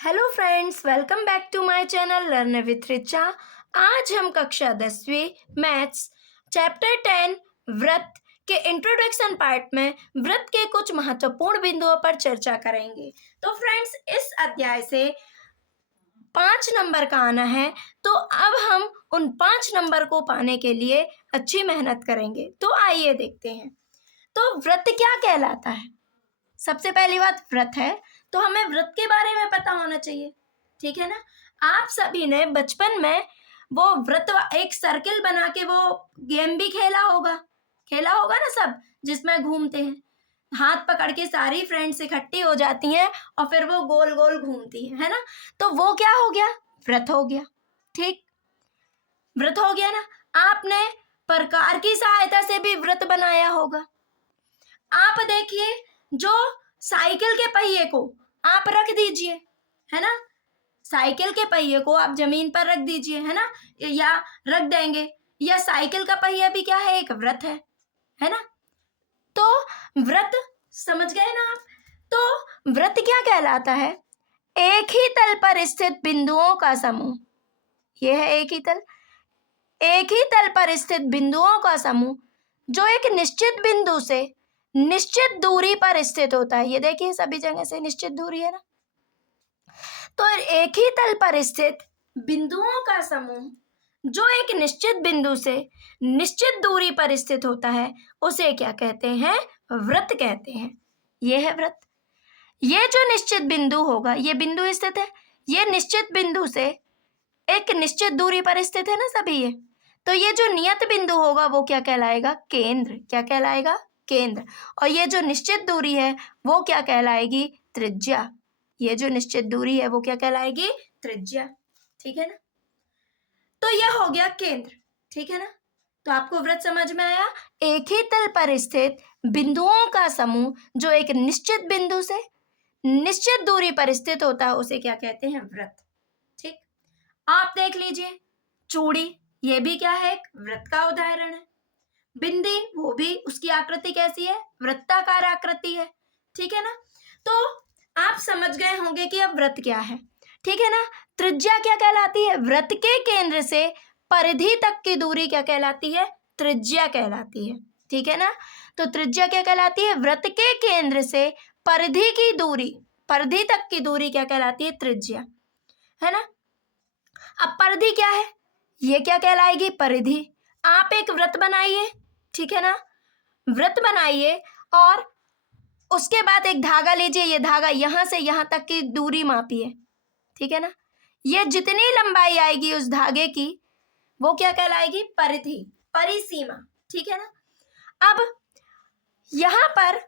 Hello friends, welcome back to my channel learn with Richa. आज हम कक्षा 10वीं मैथ्स चैप्टर 10 व्रत के इंट्रोडक्शन पार्ट में व्रत के कुछ महत्वपूर्ण बिंदुओं पर चर्चा करेंगे। तो फ्रेंड्स, इस अध्याय से 5 नंबर का आना है, तो अब हम उन 5 नंबर को पाने के लिए अच्छी मेहनत करेंगे। तो आइए देखते हैं। तो व्रत क्या कहलाता है? सबसे पहली बात, व्रत है तो हमें व्रत के बारे में पता होना चाहिए, ठीक है ना। आप सभी ने बचपन में वो व्रत एक सर्किल बना के वो गेम भी खेला होगा ना सब, जिसमें घूमते हैं, हाथ पकड़ के सारी फ्रेंड्स इकट्ठी हो जाती हैं और फिर वो गोल गोल घूमती है ना। तो वो क्या हो गया? व्रत हो गया। ठीक, व्रत हो गया ना। आपने प्रकार की सहायता से भी व्रत बनाया होगा। आप देखिए, जो साइकिल के पहिए को आप रख दीजिए, है ना, साइकिल के पहिए को आप जमीन पर रख दीजिए, है ना, या रख देंगे, या साइकिल का पहिया भी क्या है? एक व्रत है ना। तो व्रत समझ गए ना आप? तो व्रत क्या कहलाता है? एक ही तल पर स्थित बिंदुओं का समूह। यह है एक ही तल पर स्थित बिंदुओं का समूह जो एक निश्चित बिंदु से निश्चित दूरी पर स्थित होता है। ये देखिए, सभी जगह से निश्चित दूरी है ना। तो एक ही तल पर स्थित बिंदुओं का समूह जो एक निश्चित बिंदु से निश्चित दूरी पर स्थित होता है, उसे क्या कहते हैं? व्रत कहते हैं। यह है व्रत। ये जो निश्चित बिंदु होगा, ये बिंदु स्थित है, ये निश्चित बिंदु से एक निश्चित दूरी पर स्थित है ना सभी ये। तो ये जो नियत बिंदु होगा वो क्या कहलाएगा? केंद्र। क्या कहलाएगा? केंद्र। और ये जो निश्चित दूरी है वो क्या कहलाएगी? त्रिज्या। ये जो निश्चित दूरी है वो क्या कहलाएगी? त्रिज्या। ठीक है ना। तो यह हो गया केंद्र, ठीक है ना। तो आपको व्रत समझ में आया? एक ही तल पर स्थित बिंदुओं का समूह जो एक निश्चित बिंदु से निश्चित दूरी पर स्थित होता है, उसे क्या कहते हैं? व्रत। ठीक, आप देख लीजिए, चूड़ी, ये भी क्या है? एक व्रत का उदाहरण है। बिंदी, वो भी, उसकी आकृति कैसी है? वृत्ताकार आकृति है, ठीक है ना। तो आप समझ गए होंगे कि अब व्रत क्या है, ठीक है ना। त्रिज्या क्या कहलाती है? व्रत के केंद्र से परिधि तक की दूरी क्या कहलाती है? त्रिज्या कहलाती है, ठीक है ना। तो त्रिज्या क्या कहलाती है? व्रत के केंद्र से परिधि की दूरी, परिधि तक की दूरी क्या कहलाती है? त्रिज्या, है ना। अब परिधि क्या है? ये क्या कहलाएगी? परिधि। आप एक व्रत बनाइए, ठीक है ना, व्रत बनाइए और उसके बाद एक धागा लीजिए, ये धागा यहां से यहां तक की दूरी मापिए, ठीक है ना। ये जितनी लंबाई आएगी उस धागे की, वो क्या कहलाएगी? परिधि, परिसीमा, ठीक है ना। अब यहां पर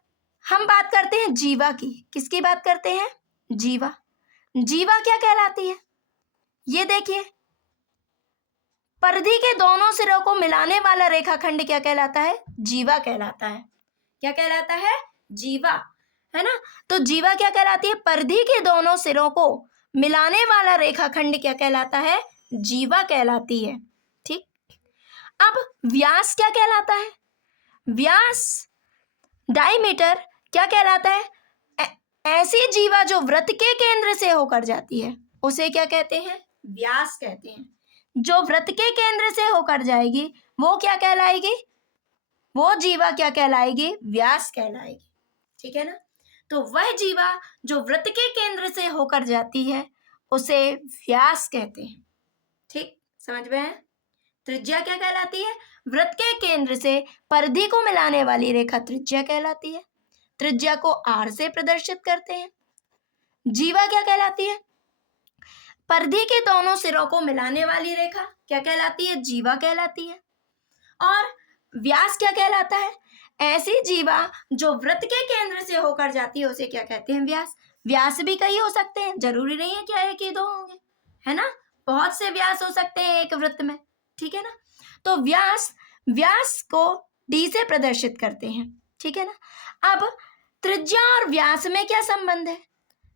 हम बात करते हैं जीवा की। किसकी बात करते हैं? जीवा। जीवा क्या कहलाती है? ये देखिए, परिधि के दोनों सिरों को मिलाने वाला रेखाखंड क्या कहलाता है? जीवा कहलाता है। क्या कहलाता है? जीवा, है ना। तो जीवा क्या कहलाती है? परिधि के दोनों सिरों को मिलाने वाला रेखाखंड क्या कहलाता है? जीवा कहलाती है। ठीक, अब व्यास क्या कहलाता है? व्यास, डायमीटर क्या कहलाता है? ऐसी जीवा जो व्रत के केंद्र से होकर जाती है, उसे क्या कहते हैं? व्यास कहते हैं। जो व्रत के केंद्र से होकर जाएगी वो क्या कहलाएगी? वो जीवा क्या कहलाएगी? व्यास कहलाएगी, ठीक है ना। तो वह जीवा जो व्रत के केंद्र से होकर जाती है उसे व्यास कहते हैं। ठीक, समझ में है? त्रिज्या क्या कहलाती है? व्रत के केंद्र से परिधि को मिलाने वाली रेखा त्रिज्या कहलाती है। त्रिज्या को आर से प्रदर्शित करते हैं। जीवा क्या कहलाती है? परिधि के दोनों सिरों को मिलाने वाली रेखा क्या कहलाती है? जीवा कहलाती है। और व्यास क्या कहलाता है? ऐसी जीवा जो व्रत के केंद्र से होकर जाती है उसे क्या कहते हैं? व्यास। व्यास भी कई हो सकते हैं, जरूरी नहीं है क्या एक ही दो होंगे, है ना। बहुत से व्यास हो सकते हैं एक व्रत में, ठीक है ना। तो व्यास को डी से प्रदर्शित करते हैं, ठीक है ना। अब त्रिज्या और व्यास में क्या संबंध है?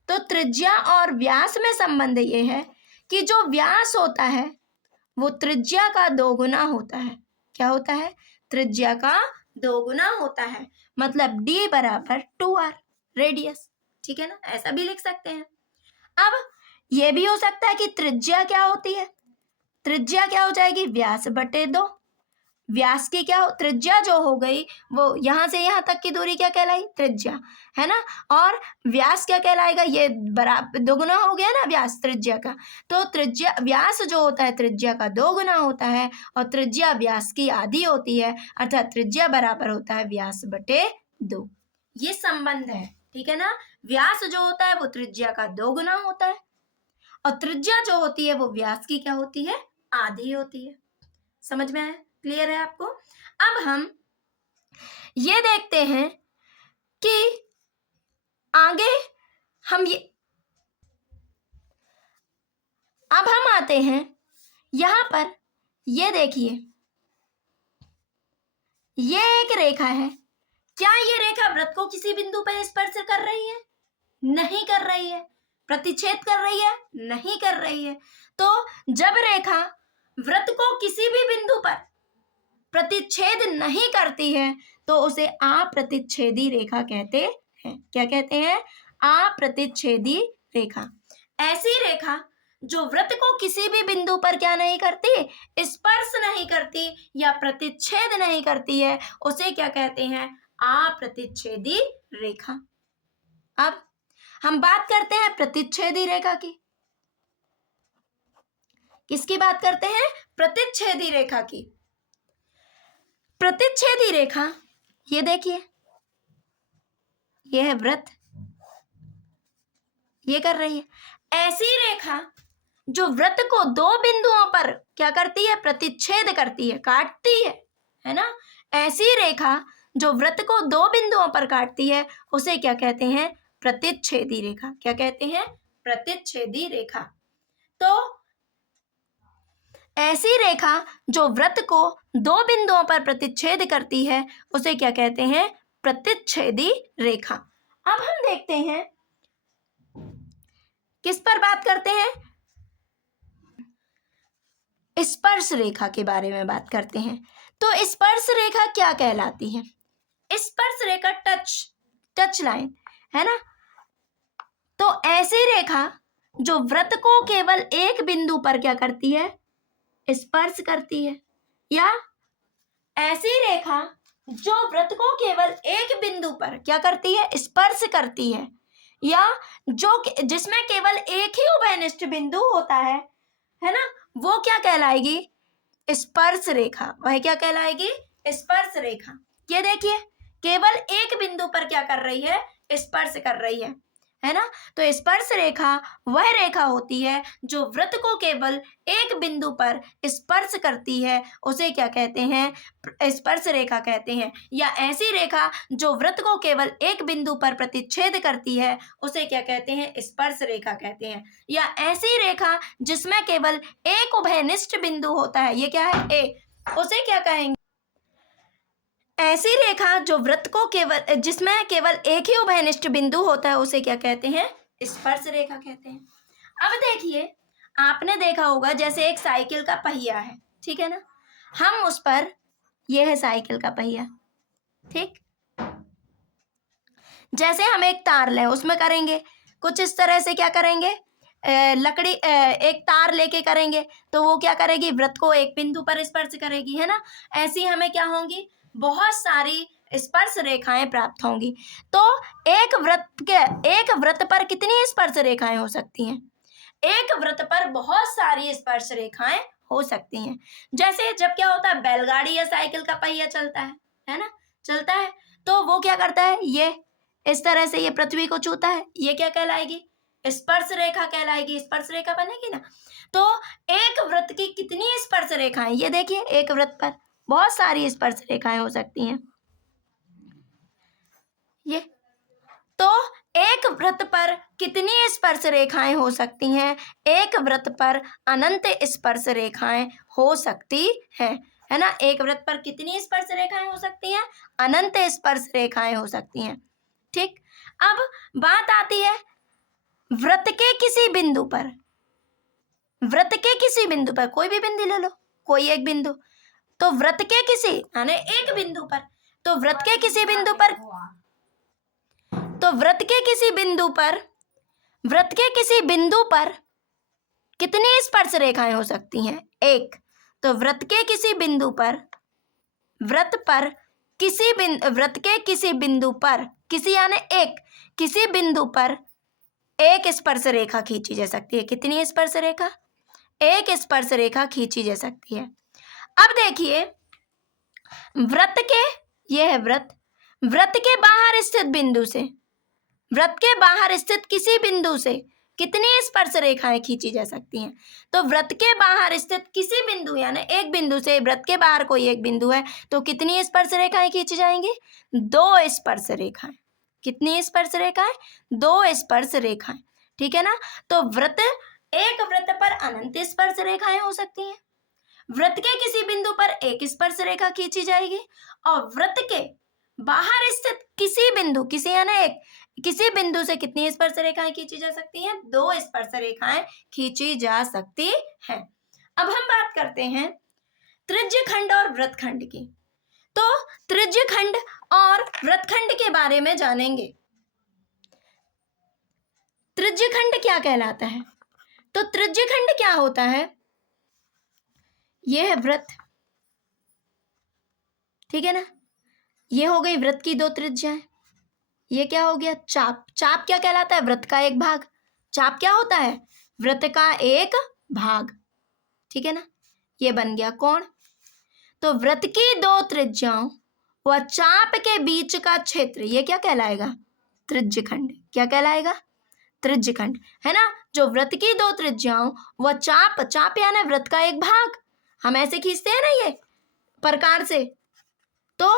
तो त्रिज्या और व्यास में संबंध ये है कि जो व्यास होता है वो त्रिज्या का दोगुना होता है। क्या होता है? त्रिज्या का दोगुना होता है। मतलब d बराबर 2r रेडियस, ठीक है ना, ऐसा भी लिख सकते हैं। अब ये भी हो सकता है कि त्रिज्या क्या होती है, त्रिज्या क्या हो जाएगी, व्यास बटे 2। व्यास की क्या हो, त्रिज्या जो हो गई वो यहाँ से यहाँ तक की दूरी क्या कहलाई, त्रिज्या, है ना। और व्यास क्या कहलाएगा, ये बराबर दोगुना हो गया ना व्यास त्रिज्या का। तो त्रिज्या, व्यास जो होता है त्रिज्या का दोगुना होता है और त्रिज्या व्यास की आधी होती है, अर्थात त्रिज्या बराबर होता है व्यास बटे 2। ये संबंध है, ठीक है ना। व्यास जो होता है वो त्रिज्या का दोगुना होता है और त्रिज्या जो होती है वो व्यास की क्या होती है, आधी होती है। समझ में आया, क्लियर है आपको। अब हम ये देखते हैं कि आगे हम ये, अब हम आते हैं यहां पर, ये देखिए ये एक रेखा है। क्या ये रेखा वृत्त को किसी बिंदु पर स्पर्श कर रही है, नहीं कर रही है। प्रतिच्छेद कर रही है, नहीं कर रही है। तो जब रेखा वृत्त को किसी भी बिंदु पर प्रतिच्छेद नहीं करती है तो उसे अप्रतिच्छेदी रेखा कहते हैं। क्या कहते हैं, अप्रतिच्छेदी रेखा। ऐसी रेखा जो वृत्त को किसी भी बिंदु पर क्या नहीं करती, स्पर्श नहीं करती या प्रतिच्छेद नहीं करती है, उसे क्या कहते हैं, अप्रतिच्छेदी रेखा। अब हम बात करते हैं प्रतिच्छेदी रेखा की। किसकी बात करते हैं, प्रतिच्छेदी रेखा की। प्रतिच्छेदी रेखा, ये देखिए ये है वृत्त, ये कर रही है। ऐसी रेखा जो वृत्त को दो बिंदुओं पर क्या करती है, प्रतिच्छेद करती है, काटती है ना। ऐसी रेखा जो वृत्त को दो बिंदुओं पर काटती है उसे क्या कहते हैं, प्रतिच्छेदी रेखा। क्या कहते हैं, प्रतिच्छेदी रेखा। तो ऐसी रेखा जो वृत्त को दो बिंदुओं पर प्रतिच्छेद करती है उसे क्या कहते हैं, प्रतिच्छेदी रेखा। अब हम देखते हैं किस पर बात करते हैं, स्पर्श रेखा के बारे में बात करते हैं। तो स्पर्श रेखा क्या कहलाती है, स्पर्श रेखा टच लाइन, है ना। तो ऐसी रेखा जो वृत्त को केवल एक बिंदु पर क्या करती है, स्पर्श करती है, या ऐसी रेखा जो वृत्त को केवल एक बिंदु पर क्या करती है, स्पर्श करती है, या जो जिसमें केवल एक ही उभयनिष्ठ बिंदु होता है ना, वो क्या कहलाएगी, स्पर्श रेखा। वह क्या कहलाएगी, स्पर्श रेखा। ये देखिए केवल एक बिंदु पर क्या कर रही है, स्पर्श कर रही है ना। तो स्पर्श रेखा वह रेखा होती है जो वृत्त को केवल एक बिंदु पर स्पर्श करती है, उसे क्या कहते हैं, स्पर्श रेखा कहते हैं। या ऐसी रेखा जो वृत्त को केवल एक बिंदु पर प्रतिच्छेद करती है उसे क्या कहते हैं, स्पर्श रेखा कहते हैं। या ऐसी रेखा जिसमें केवल एक उभयनिष्ठ बिंदु होता है, ये क्या है, ए, उसे क्या कहेंगे, ऐसी रेखा जो वृत्त को केवल, जिसमें केवल एक ही उभयनिष्ठ बिंदु होता है उसे क्या कहते हैं, स्पर्श रेखा कहते हैं। अब देखिए आपने देखा होगा जैसे एक साइकिल का पहिया है, ठीक है ना, हम उस पर, यह है साइकिल का पहिया, ठीक, जैसे हम एक तार लें उसमें करेंगे कुछ इस तरह से, क्या करेंगे, लकड़ी, एक तार लेके करेंगे तो वो क्या करेगी, वृत्त को एक बिंदु पर स्पर्श करेगी, है ना। ऐसी हमें क्या होंगी, बहुत सारी स्पर्श रेखाएं प्राप्त होंगी। तो एक वृत्त पर कितनी स्पर्श रेखाएं हो सकती हैं, एक वृत्त पर बहुत सारी स्पर्श रेखाएं हो सकती हैं। जैसे जब क्या होता है, बैलगाड़ी या साइकिल का पहिया चलता है ना, चलता है तो वो क्या करता है, ये इस तरह से ये पृथ्वी को छूता है, ये क्या कहलाएगी, स्पर्श रेखा कहलाएगी, स्पर्श रेखा बनेगी ना। तो एक वृत्त की कितनी स्पर्श रेखाएं, ये देखिए एक वृत्त पर बहुत सारी स्पर्श रेखाएं हो सकती हैं। ये तो एक वृत्त पर कितनी स्पर्श रेखाएं हो सकती हैं, एक वृत्त पर अनंत स्पर्श रेखाएं हो सकती है ना। एक वृत्त पर कितनी स्पर्श रेखाएं हो सकती हैं, अनंत स्पर्श रेखाएं हो सकती हैं, ठीक। अब बात आती है वृत्त के किसी बिंदु पर, वृत्त के किसी बिंदु पर, कोई भी बिंदु ले लो, कोई एक बिंदु, तो वृत्त के किसी यानी एक बिंदु पर, तो वृत्त के किसी बिंदु पर, तो वृत्त के किसी बिंदु पर, वृत्त के किसी बिंदु पर कितनी स्पर्श रेखाएं हो सकती हैं? एक। तो वृत्त के किसी बिंदु पर किसी यानी एक किसी बिंदु पर एक स्पर्श रेखा खींची जा सकती है। कितनी स्पर्श रेखा? एक स्पर्श रेखा खींची जा सकती है। अब देखिए वृत्त के, यह है वृत्त के बाहर स्थित किसी बिंदु से कितनी स्पर्श रेखाएं खींची जा सकती हैं? तो वृत्त के बाहर स्थित किसी बिंदु यानी एक बिंदु से, वृत्त के बाहर कोई एक बिंदु है तो कितनी स्पर्श रेखाएं खींची जाएंगी? 2 स्पर्श रेखाएं। कितनी स्पर्श रेखाएं? 2 स्पर्श रेखाएं। ठीक है ना। तो एक वृत्त पर अनंत स्पर्श रेखाएं हो सकती हैं। वृत्त के किसी बिंदु पर एक स्पर्श रेखा खींची जाएगी और वृत्त के बाहर स्थित किसी बिंदु से कितनी स्पर्श रेखाएं खींची जा सकती हैं? 2 स्पर्श रेखाएं खींची जा सकती हैं। अब हम बात करते हैं त्रिज्यखंड और वृत्तखंड की। तो त्रिज्यखंड और वृत्तखंड के बारे में जानेंगे। त्रिज्यखंड क्या कहलाता है? तो त्रिज्यखंड क्या होता है? यह है वृत्त, ठीक है ना। ये हो गई वृत्त की 2 त्रिज्याएं। ये क्या हो गया? चाप क्या कहलाता है? वृत्त का एक भाग। चाप क्या होता है? वृत्त का एक भाग, ठीक है ना। ये बन गया कोण। तो वृत्त की 2 त्रिज्याओं व चाप के बीच का क्षेत्र, ये क्या कहलाएगा? त्रिज्यखंड। क्या कहलाएगा? त्रिज्यखंड, है ना। जो वृत्त की 2 त्रिज्याओं व चाप यानी वृत्त का एक भाग, हम ऐसे खींचते हैं ना ये प्रकार से, तो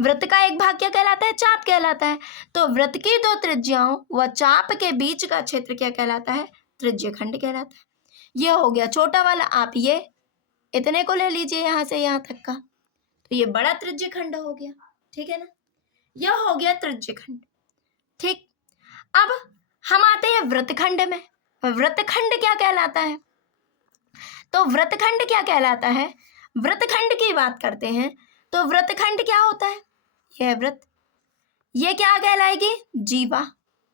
वृत्त का एक भाग क्या कहलाता है? चाप कहलाता है। तो वृत्त की 2 त्रिज्याओं व चाप के बीच का क्षेत्र क्या कहलाता है? त्रिज्यखंड कहलाता है। यह हो गया छोटा वाला, आप ये इतने को ले लीजिए यहां से यहां तक का, तो ये बड़ा त्रिज्यखंड हो गया, ठीक है ना। यह हो गया त्रिज्यखंड। ठीक। अब हम आते हैं वृत्तखंड में। वृत्तखंड क्या कहलाता है? तो वृत्तखंड क्या कहलाता है? वृत्तखंड की बात करते हैं तो वृत्तखंड क्या होता है? यह वृत्त, ये क्या कहलाएगी? जीवा।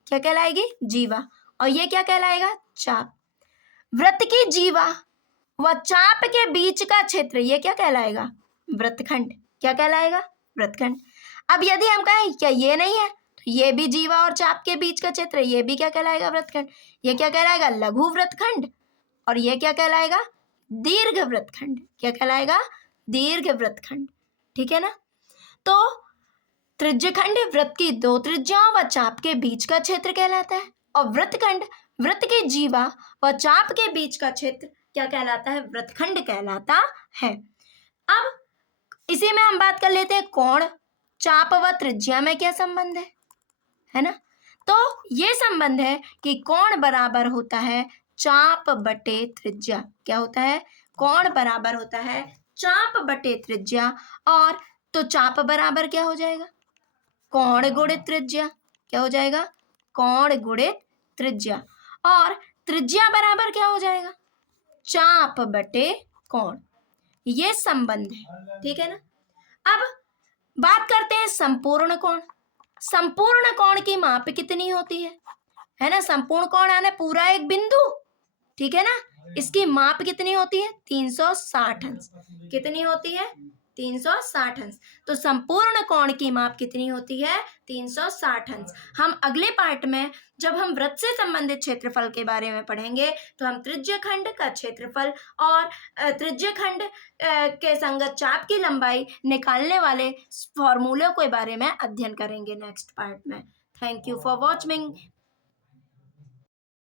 क्या कहलाएगी? जीवा। और ये क्या कहलाएगा? चाप। वृत्त की जीवा व चाप के बीच का क्षेत्र, ये क्या कहलाएगा? वृत्तखंड। क्या कहलाएगा? वृत्तखंड। अब यदि हम कहें क्या ये नहीं है, तो ये भी जीवा और चाप के बीच का क्षेत्र, ये भी क्या कहलाएगा? वृत्तखंड। ये क्या कहलाएगा? लघु वृत्तखंड। और ये क्या कहलाएगा? दीर्घ वृत्तखंड। क्या कहलाएगा? दीर्घ वृत्तखंड, ठीक है ना। तो त्रिज्यखंड वृत्त की 2 त्रिज्याओं व चाप के बीच का क्षेत्र कहलाता है, और वृत्तखंड वृत्त की जीवा व चाप के बीच का क्षेत्र क्या कहलाता है? वृत्तखंड कहलाता है। अब इसी में हम बात कर लेते हैं कोण। चाप व त्रिज्या में क्या संबंध है ना। तो ये संबंध है कि कोण बराबर होता है चाप बटे त्रिज्या। क्या होता है? कोण बराबर होता है चाप बटे त्रिज्या। और तो चाप बराबर क्या हो जाएगा? कोण गुणित त्रिज्या। क्या हो जाएगा? कोण गुणित त्रिज्या। और त्रिज्या बराबर क्या हो जाएगा? चाप बटे कोण। ये संबंध है, ठीक है ना। अब बात करते हैं संपूर्ण कोण। संपूर्ण कोण की माप कितनी होती है ना। संपूर्ण कोण यानी पूरा एक बिंदु, ठीक है ना। इसकी माप कितनी होती है? 360 अंश। कितनी होती है? 360 अंश। तो संपूर्ण कोण की माप कितनी होती है? 360 अंश। हम अगले पार्ट में जब हम वृत्त से संबंधित क्षेत्रफल के बारे में पढ़ेंगे तो हम त्रिज्यखंड का क्षेत्रफल और त्रिज्यखंड के संगत चाप की लंबाई निकालने वाले फॉर्मूले के बारे में अध्ययन करेंगे नेक्स्ट पार्ट में। Thank you for watching.